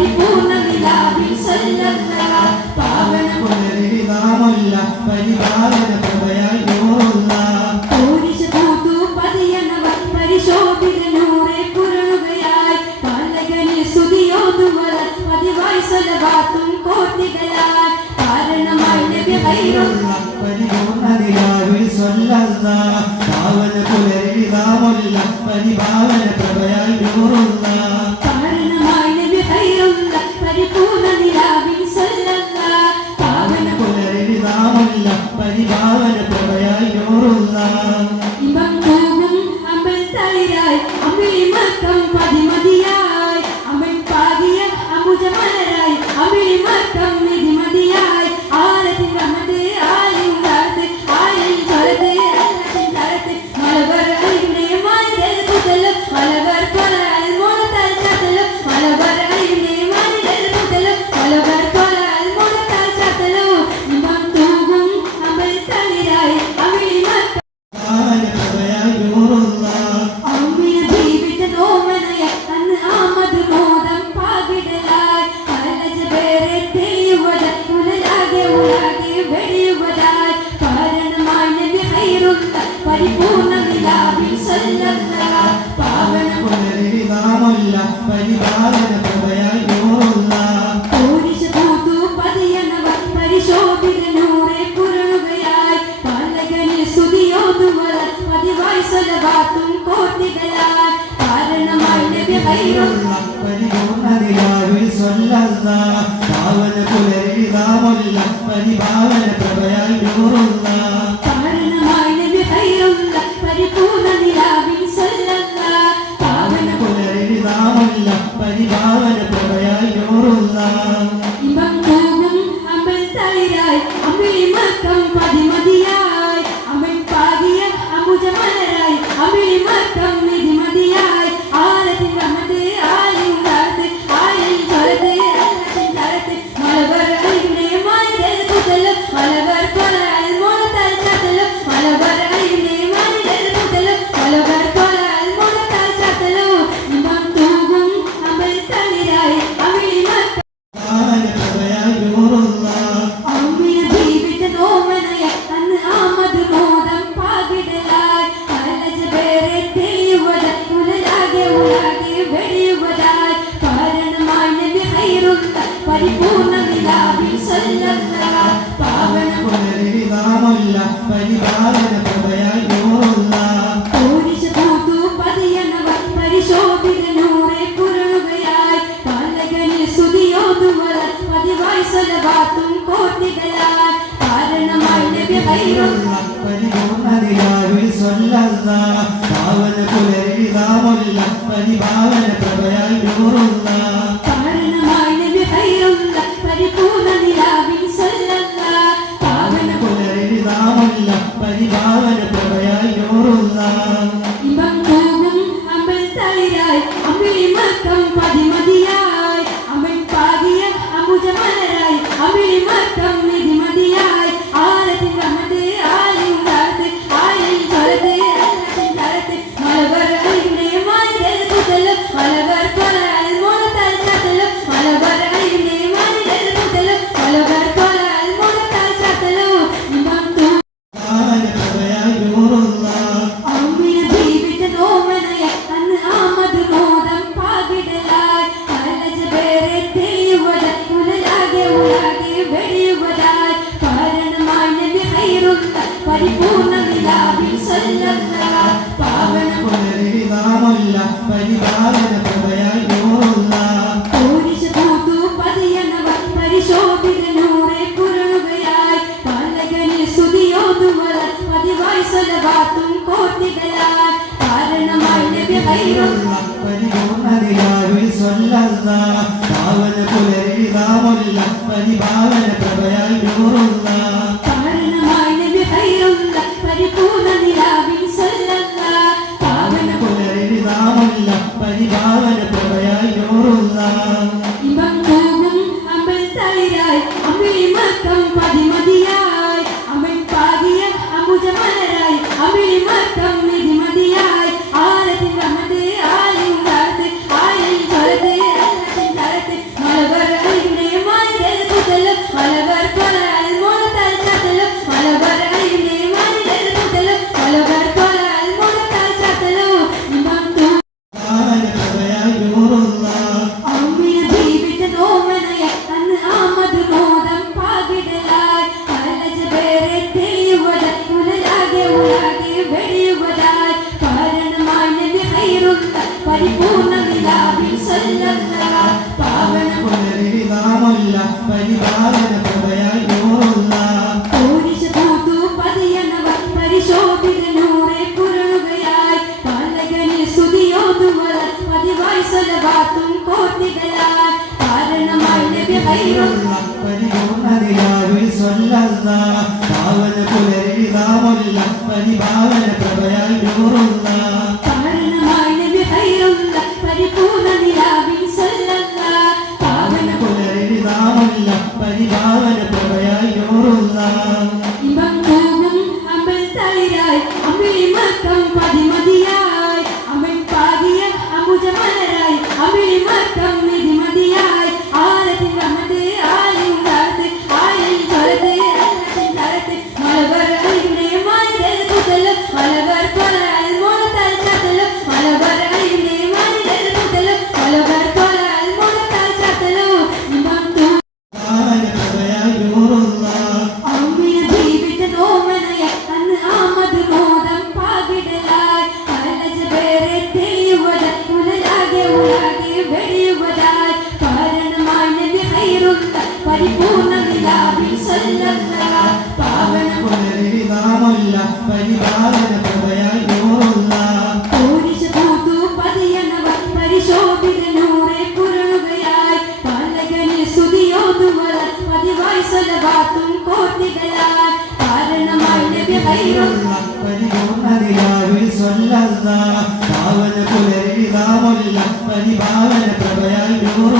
പരിപൂർണ്ണ നിലാവിൽ സല്ലല്ലാഹ് പാവന പുനരിതാമുല്ല പരിപാലന പ്രഭയാൽ നൂറുള്ള പോരിശ തൂത്തു പതിയണവർ പരിശോഭിത നൂറെ പുരളുകയായി പാലകനിൽ സ്തുതിയോതുവർ പതിവായി സ്വലവാത്തും കോർത്തികളായി കാരണമായി നബി ഖൈറുള്ള പരിപൂർണ്ണ നിലാവിൽ സ്വല്ലല്ലാഹ് പാവന പുനരിതാമുല്ല പരിപാലന പ്രഭയാൽ നൂറുള്ള കാരണമായി നബി ഖൈറുള്ള പരിപൂർണ്ണ നിലാവിൽ സല്ലല്ലാഹ് പാവന പുനരിതാമുല്ല പരിപാലന പ്രഭയാൽ നൂറുള്ള ഇമ്പം തൂകും അമ്പൽ തളിരായി അമ്പിളി മക്കം പതിമതിയായി അമ്മൻ പാകിയ അമുജമലരായി അമ്പിളി മക്കം നിധിമതിയായി ആലത്തിൻ റഹ്മത്ത് ആലിൻ താഴത്ത് ആലിൻ തൊലത്ത് അല്ലാത്തിൻ താഴത്ത് മലബർ അലിന്റെ മാനിടൽ പുതലും മലബർ കൊലൽ മോളത്താൽ ചാത്തലും മലബർ അലിന്റെ മാനിടൽ പുതലും മലബർ കൊലൽ മോളത്താൽ ചാത്തലും ഇമ്പം തൂകും അമ്പൽ തളിരായി അമ്പിളി മക്കം അമ്മിന ജീവിത നോമനയ അന്ന് ആമത് മോദം പാകിടലായി കലജ പേരെ തെളിയുവത ഉലലാകെ ഉലാകെ വെടിയുവതായി കാരണമായി നബി ഖൈറുള്ള പരിപൂർണ്ണ നിലാവിൽ സല്ലല്ലാഹ് പാവന പുനരിതാമുല്ല പരിപാലന പ്രഭയാൽ നൂറുള്ള പോരിശ തൂത്തു പതിയണവർ പരിശോഭിത നൂറെ പുരളുകയായി പാലകനിൽ സ്തുതിയോതുവർ പതിവായി സ്വലവാത്തും കോർത്തികളായി കാരണമായി നബി ഖൈറുള്ള പരിപൂർണ്ണ നിലാവിൽ സ്വല്ലല്ലാഹ് പാവന പുനരിതാമുല്ല പരിപാലന പ്രഭയാൽ നൂറുള്ള കാരണമായി നബി ഖൈറുള്ള പരിപൂർണ്ണ നിലാവിൽ സല്ലല്ലാഹ് പാവന പുനരിതാമുല്ല പരിപാലന പ്രഭയാൽ നൂറുള്ള ഇമ്പം തൂകും അമ്പൽ തളിരായി അമ്പിളി മക്കം പതിമതിയായി അമ്മൻ പാകിയ അമുജമലരായി അമ്പിളി മക്കം നിധിമതിയായി ആലത്തിൻ റഹ്മത്ത് ആലിൻ താഴത്ത് ആലിൻ തൊലത്ത് അല്ലാത്തിൻ താഴത്ത് മലബർ അലിന്റെ മാനിടൽ പുതലും മലബർ കൊലൽ മോളത്താൽ ചാത്തലും മലബർ അലിന്റെ മാനിടൽ പുതലും മലബർ കൊലൽ മോളത്താൽ ചാത്തലും ഇമ്പം തൂകും അമ്പൽ തളിരായി അമ്പിളി മക്കം പ്രഭയാൽ നൂറുള്ള അമ്മിന ജീവിത നോമനയ അന്ന് ആമത് മോദം പാകിടലായി കലജ പേരെ തെളിയുവത ഉലലാകെ ഉലാകെ വെടിയുവതായി കാരണമായി നബി ഖൈറുള്ള പരിപൂർണ്ണ നിലാവിൽ സല്ലല്ലാഹ് പാവന പുനരിതാമുല്ല പരിപാലന പ്രഭയാൽ നൂറുള്ള പോരിശ തൂത്തു പതിയണവർ പരിശോഭിത നൂറെ പുരളുകയായി പാലകനിൽ സ്തുതിയോതുവർ പതിവായി സ്വലവാത്തും കോർത്തികളായി കാരണമായി നബി ഖൈറുള്ള പരിപൂർണ്ണ നിലാവിൽ സ്വല്ലല്ലാഹ് പാവന പുനരിതാമുല്ല പരിപാലന പ്രഭയാൽ നൂറുള്ള കാരണമായി നബി ഖൈറുള്ള പരിപൂർണ്ണ നിലാവിൽ സല്ലല്ലാഹ് പാവന പുനരിതാമുല്ല പരിപാലന പ്രഭയാൽ നൂറുള്ള ഇമ്പം തൂകും അമ്പൽ തളിരായി അമ്പിളി മക്കം പതിമതിയായി അമ്മൻ പാകിയ അമുജമലരായി അമ്പിളി മക്കം നിധിമതിയായി ആലത്തിൻ റഹ്മത്ത് ആലിൻ താഴത്ത് ആലിൻ തൊലത്ത് അല്ലാത്തിൻ താഴത്ത് മലബർ അലിന്റെ മാനിടൽ പുതലും മലബർ കൊലൽ മോളത്താൽ ചാത്തലും മലബർ അലിന്റെ മാനിടൽ പുതലും മലബർ കൊലൽ മോളത്താൽ ചാത്തലും ഇമ്പം തൂകും പ്രഭയാൽ നൂറുള്ള അമ്മിന ജീവിത നോമനയ അന്ന് ആമത് മോദം പാകിടലായി കലജ പേരെ തെളിയുവത ഉലലാകെ ഉലാകെ വെടിയുവതായി കാരണമായി നബി ഖൈറുള്ള പരിപൂർണ്ണ നിലാവിൽ സല്ലല്ലാഹ് പാവന പുനരിതാമുല്ല പരിപാലന പ്രഭയാൽ നൂറുള്ള പോരിശ തൂത്തു പതിയണവർ പരിശോഭിത നൂറെ പുരളുകയായി പാലകനിൽ സ്തുതിയോതുവർ പതിവായി സ്വലവാത്തും കോർത്തികളായി കാരണമായി നബി ഖൈറുള്ള പരിപൂർണ്ണ നിലാവിൽ സ്വല്ലല്ലാഹ് പാവന പുനരിതാമുല്ല പരിപാലന പ്രഭയാൽ നൂറുള്ള കാരണമായി നബി ഖൈറുള്ള പരിപൂർണ്ണ നിലാവിൽ സല്ലല്ലാഹ് പാവന പുനരിതാമുല്ല പരിപാലന പ്രഭയാൽ നൂറുള്ള ഇമ്പം തൂകും അമ്പൽ തളിരായി അമ്പിളി മക്കം പതിമതിയായി അമ്മൻ പാകിയ അമുജമലരായി അമ്പിളി മക്കം നിധിമതിയായി ആലത്തിൻ റഹ്മത്ത് ആലിൻ താഴത്ത് ആലിൻ തൊലത്ത് അല്ലാത്തിൻ താഴത്ത് സല്ലല്ലാഹ് പാവന പുലരിതാമുല്ല പരിപാവന പ്രഭയായി നൂറുള്ള പോരിശ പൂത്തു പതിയണവർ പരിശോഭിത നൂറെ പുരളുകയായി പാലകനെ സ്തുതിയോതുവർ പതിവായി സ്വലവാത്തും കോർത്തികളായി കാരണമായി നബി ഖൈറുള്ള പരിപൂർണനിലാവിൽ സ്വല്ലല്ലാഹ് പാവന പുലരിതാമുല്ല പരിപാവന പ്രഭയായി നൂറുള്ള